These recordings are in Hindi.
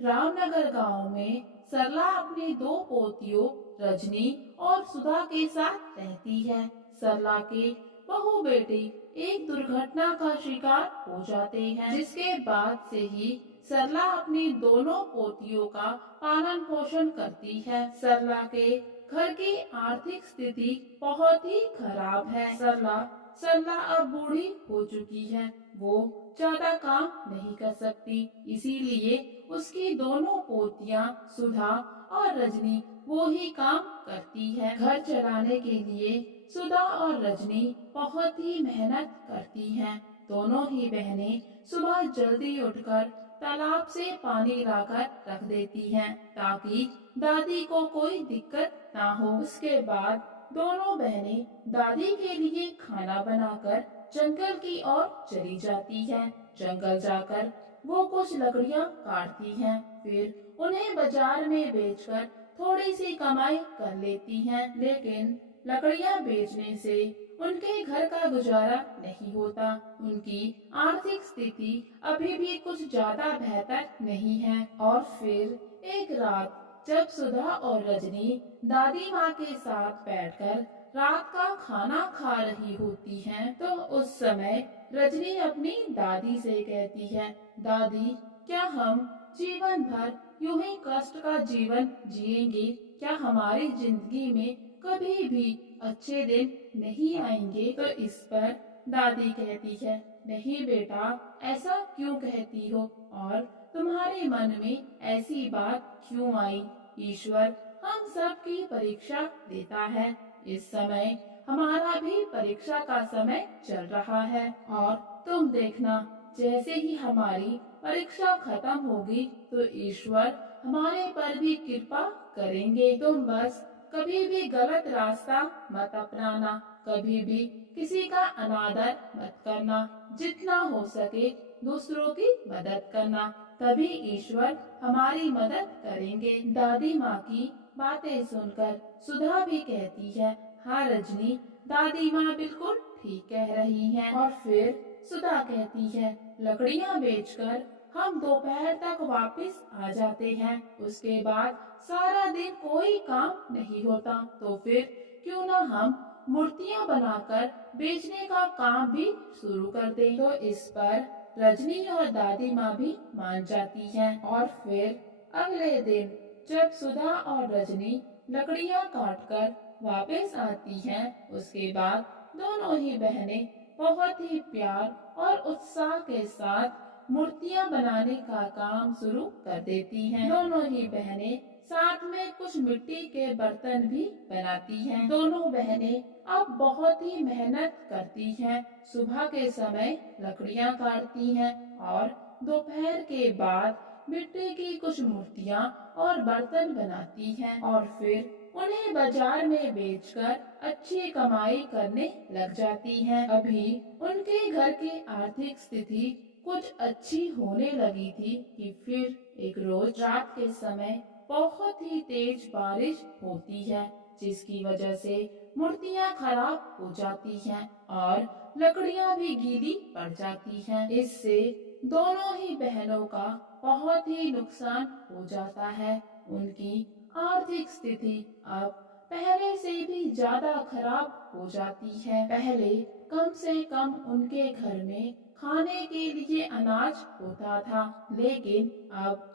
रामनगर गांव में सरला अपनी दो पोतियों रजनी और सुधा के साथ रहती है। सरला के बहू बेटी एक दुर्घटना का शिकार हो जाते हैं, जिसके बाद से ही सरला अपनी दोनों पोतियों का पालन पोषण करती है। सरला के घर की आर्थिक स्थिति बहुत ही खराब है। सरला सरला अब बूढ़ी हो चुकी है। वो ज्यादा काम नहीं कर सकती, इसीलिए उसकी दोनों पोतियां सुधा और रजनी वो ही काम करती है। घर चलाने के लिए सुधा और रजनी बहुत ही मेहनत करती हैं। दोनों ही बहनें सुबह जल्दी उठकर तालाब से पानी लाकर रख देती हैं, ताकि दादी को कोई दिक्कत ना हो। उसके बाद दोनों बहनें दादी के लिए खाना बनाकर जंगल की ओर चली जाती हैं। जंगल जाकर वो कुछ लकड़ियां काटती हैं, फिर उन्हें बाजार में बेचकर थोड़ी सी कमाई कर लेती हैं। लेकिन लकड़ियां बेचने से उनके घर का गुजारा नहीं होता। उनकी आर्थिक स्थिति अभी भी कुछ ज्यादा बेहतर नहीं है। और फिर एक रात जब सुधा और रजनी दादी माँ के साथ बैठकर रात का खाना खा रही होती हैं, तो उस समय रजनी अपनी दादी से कहती है, दादी, क्या हम जीवन भर यूं ही कष्ट का जीवन जिएंगे? क्या हमारी जिंदगी में कभी भी अच्छे दिन नहीं आएंगे? तो इस पर दादी कहती है, नहीं बेटा, ऐसा क्यों कहती हो और तुम्हारे मन में ऐसी बात क्यों आई? ईश्वर हम सब की परीक्षा लेता है। इस समय हमारा भी परीक्षा का समय चल रहा है, और तुम देखना, जैसे ही हमारी परीक्षा खत्म होगी तो ईश्वर हमारे पर भी कृपा करेंगे। तुम बस कभी भी गलत रास्ता मत अपनाना, कभी भी किसी का अनादर मत करना, जितना हो सके दूसरों की मदद करना, तभी ईश्वर हमारी मदद करेंगे। दादी माँ की बातें सुनकर सुधा भी कहती है, हाँ रजनी, दादी माँ बिल्कुल ठीक कह रही हैं। और फिर सुधा कहती है, लकड़ियाँ बेचकर हम दोपहर तक वापस आ जाते हैं। उसके बाद सारा दिन कोई काम नहीं होता, तो फिर क्यों ना हम मूर्तियाँ बनाकर बेचने का काम भी शुरू कर दें। तो इस पर रजनी और दादी माँ भी मान जाती हैं। और फिर अगले दिन जब सुधा और रजनी लकड़ियाँ काटकर वापस आती हैं, उसके बाद दोनों ही बहनें बहुत ही प्यार और उत्साह के साथ मूर्तियाँ बनाने का काम शुरू कर देती हैं। दोनों ही बहनें साथ में कुछ मिट्टी के बर्तन भी बनाती हैं। दोनों बहनें अब बहुत ही मेहनत करती हैं। सुबह के समय लकड़ियाँ काटती हैं और दोपहर के बाद मिट्टी की कुछ मूर्तियाँ और बर्तन बनाती हैं, और फिर उन्हें बाजार में बेचकर अच्छी कमाई करने लग जाती हैं। अभी उनके घर की आर्थिक स्थिति कुछ अच्छी होने लगी थी कि फिर एक रोज रात के समय बहुत ही तेज बारिश होती है, जिसकी वजह से मूर्तियाँ खराब हो जाती हैं और लकड़ियाँ भी गीली पड़ जाती हैं। इससे दोनों ही बहनों का बहुत ही नुकसान हो जाता है। उनकी आर्थिक स्थिति अब पहले से भी ज्यादा खराब हो जाती है। पहले कम से कम उनके घर में खाने के लिए अनाज होता था, लेकिन अब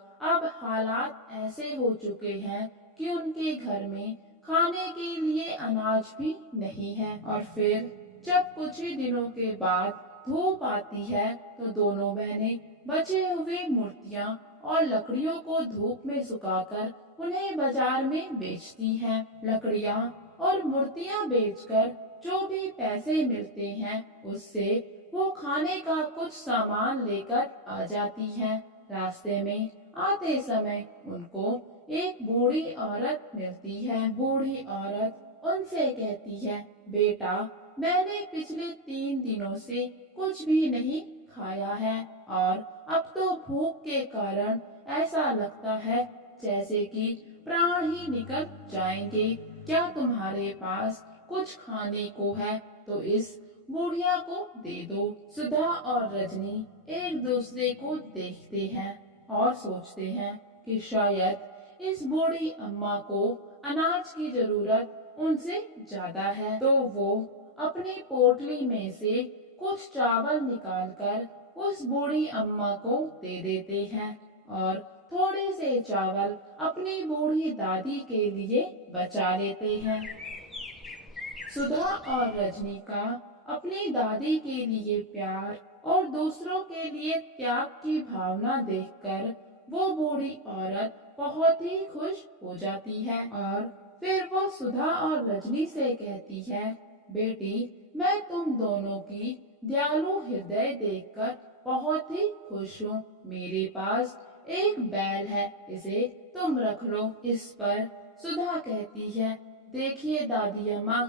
हालात ऐसे हो चुके हैं कि उनके घर में खाने के लिए अनाज भी नहीं है। और फिर जब कुछ ही दिनों के बाद धूप आती है, तो दोनों बहनें बचे हुए मूर्तियाँ और लकड़ियों को धूप में सुखाकर उन्हें बाजार में बेचती हैं। लकड़ियाँ और मूर्तियाँ बेचकर जो भी पैसे मिलते हैं, उससे वो खाने का कुछ सामान लेकर आ जाती हैं। रास्ते में आते समय उनको एक बूढ़ी औरत मिलती है। बूढ़ी औरत उनसे कहती है, बेटा, मैंने पिछले 3 दिनों से कुछ भी नहीं खाया है और अब तो भूख के कारण ऐसा लगता है जैसे कि प्राण ही निकल जाएंगे। क्या तुम्हारे पास कुछ खाने को है तो इस बुढ़िया को दे दो। सुधा और रजनी एक दूसरे को देखते हैं और सोचते हैं कि शायद इस बूढ़ी अम्मा को अनाज की जरूरत उनसे ज्यादा है। तो वो अपनी पोटली में से कुछ चावल निकालकर उस बूढ़ी अम्मा को दे देते हैं और थोड़े से चावल अपनी बूढ़ी दादी के लिए बचा लेते हैं। सुधा और रजनी का अपनी दादी के लिए प्यार और दूसरों के लिए त्याग की भावना देखकर वो बूढ़ी औरत बहुत ही खुश हो जाती है और फिर वो सुधा और रजनी से कहती है, बेटी, मैं तुम दोनों की दयालु हृदय देखकर बहुत ही खुश हूँ। मेरे पास एक बैल है, इसे तुम रख लो। इस पर सुधा कहती है, देखिए दादी अम्मा,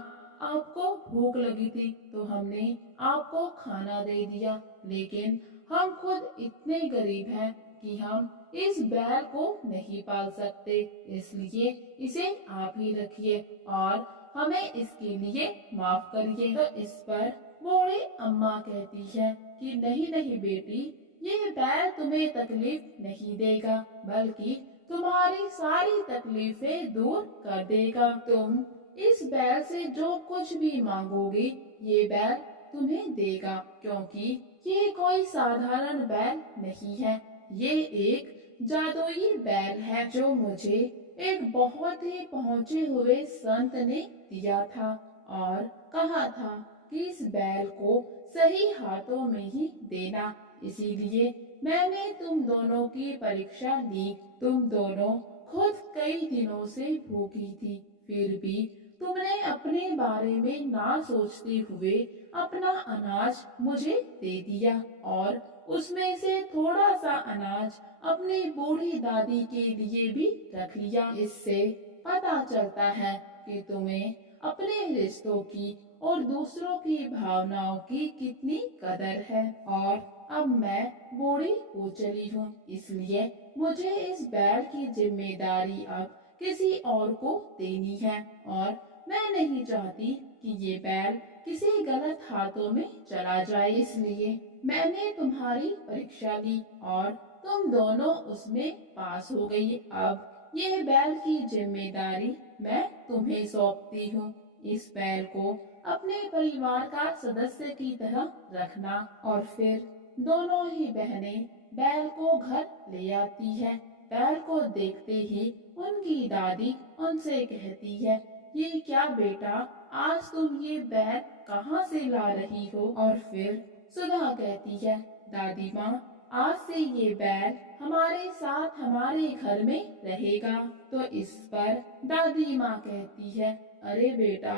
आपको भूख लगी थी तो हमने आपको खाना दे दिया, लेकिन हम खुद इतने गरीब हैं कि हम इस बैल को नहीं पाल सकते, इसलिए इसे आप ही रखिए और हमें इसके लिए माफ करिए। तो इस पर बूढ़ी अम्मा कहती है कि नहीं नहीं बेटी, ये बैल तुम्हें तकलीफ नहीं देगा, बल्कि तुम्हारी सारी तकलीफें दूर कर देगा। तुम इस बैल से जो कुछ भी मांगोगे ये बैल तुम्हें देगा, क्योंकि ये कोई साधारण बैल नहीं है, ये एक जादुई बैल है जो मुझे एक बहुत ही पहुँचे हुए संत ने दिया था और कहा था कि इस बैल को सही हाथों में ही देना। इसीलिए मैंने तुम दोनों की परीक्षा ली। तुम दोनों खुद कई दिनों से भूखी थी, फिर भी तुमने अपने बारे में ना सोचते हुए अपना अनाज मुझे दे दिया और उसमें से थोड़ा सा अनाज अपनी बूढ़ी दादी के लिए भी रख लिया। इससे पता चलता है कि तुम्हें अपने रिश्तों की और दूसरों की भावनाओं की कितनी कदर है। और अब मैं बूढ़ी हो चली हूँ, इसलिए मुझे इस बैल की जिम्मेदारी अब किसी और को देनी है और मैं नहीं चाहती कि ये बैल किसी गलत हाथों में चला जाए। इसलिए मैंने तुम्हारी परीक्षा ली और तुम दोनों उसमें पास हो गई। अब ये बैल की जिम्मेदारी मैं तुम्हें सौंपती हूँ। इस बैल को अपने परिवार का सदस्य की तरह रखना। और फिर दोनों ही बहनें बैल को घर ले आती है। बैल को देखते ही उनकी दादी उनसे कहती है, ये क्या बेटा, आज तुम ये बैल कहाँ से ला रही हो? और फिर सुधा कहती है, दादी माँ, आज से ये बैल हमारे साथ हमारे घर में रहेगा। तो इस पर दादी माँ कहती है, अरे बेटा,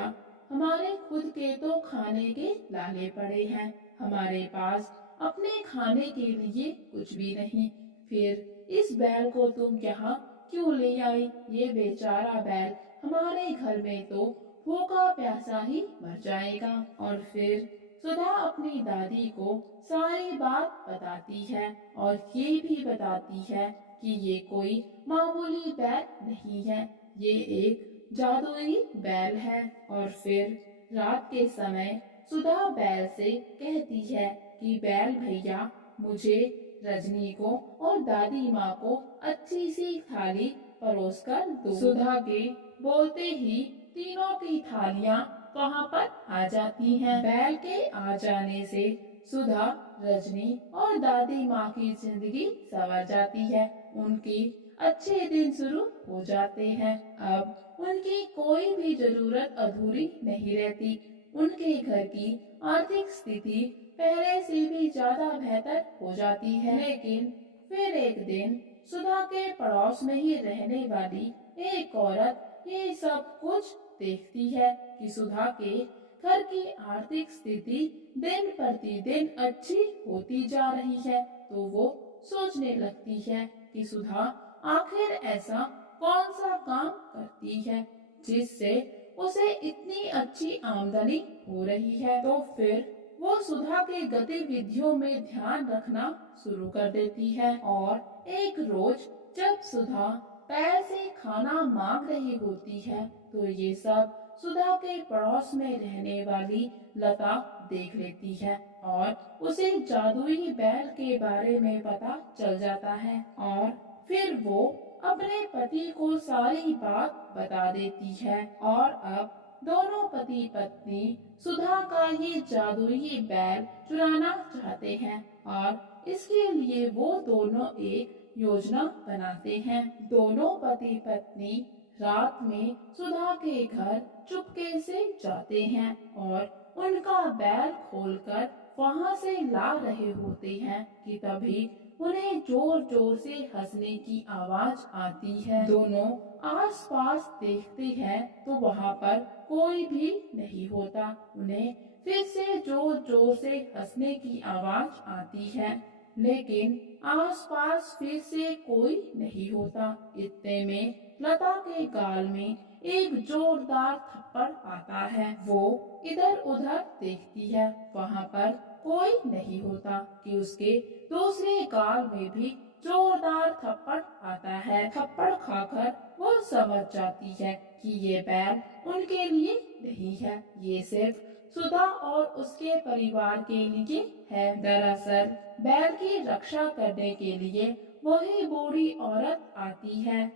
हमारे खुद के तो खाने के लाले पड़े हैं, हमारे पास अपने खाने के लिए कुछ भी नहीं, फिर इस बैल को तुम यहाँ क्यों ले आई? ये बेचारा बैल हमारे घर में तो भूखा प्यासा ही मर जाएगा। और फिर सुधा अपनी दादी को सारी बात बताती है और ये भी बताती है कि ये कोई मामूली बैल नहीं है, ये एक जादुई बैल है। और फिर रात के समय सुधा बैल से कहती है कि बैल भैया, मुझे, रजनी को और दादी माँ को अच्छी सी थाली परोस कर दो। सुधा के बोलते ही तीनों की थालियाँ वहाँ पर आ जाती हैं। बैल के आ जाने से सुधा, रजनी और दादी माँ की जिंदगी संवर जाती है। उनकी अच्छे दिन शुरू हो जाते हैं। अब उनकी कोई भी जरूरत अधूरी नहीं रहती। उनके घर की आर्थिक स्थिति पहले से भी ज्यादा बेहतर हो जाती है। लेकिन फिर एक दिन सुधा के पड़ोस में ही रहने वाली एक औरत ये सब कुछ देखती है कि सुधा के घर की आर्थिक स्थिति दिन प्रतिदिन अच्छी होती जा रही है। तो वो सोचने लगती है कि सुधा आखिर ऐसा कौन सा काम करती है जिससे उसे इतनी अच्छी आमदनी हो रही है। तो फिर वो सुधा के गतिविधियों में ध्यान रखना शुरू कर देती है। और एक रोज जब सुधा पैर से खाना मांग रही होती है तो ये सब सुधा के पड़ोस में रहने वाली लता देख लेती है और उसे जादुई बैल के बारे में पता चल जाता है। और फिर वो अपने पति को सारी बात बता देती है और अब दोनों पति पत्नी सुधा का ये जादुई बैल चुराना चाहते हैं और इसके लिए वो दोनों एक योजना बनाते हैं। दोनों पति पत्नी रात में सुधा के घर चुपके से जाते हैं और उनका बैल खोलकर वहाँ से ला रहे होते हैं कि तभी उन्हें जोर जोर से हंसने की आवाज आती है। दोनों आसपास देखते हैं तो वहाँ पर कोई भी नहीं होता। उन्हें फिर से जोर जोर से हंसने की आवाज आती है, लेकिन आसपास फिर से कोई नहीं होता। इतने में लता के गाल में एक जोरदार थप्पड़ आता है। वो इधर उधर देखती है, वहाँ पर कोई नहीं होता कि उसके दूसरे गाल में भी जोरदार थप्पड़ आता है। थप्पड़ खाकर वो समझ जाती है कि ये बैल उनके लिए नहीं है, ये सिर्फ सुधा और उसके परिवार के लिए है। दरअसल बैल की रक्षा करने के लिए वही बूढ़ी औरत आती है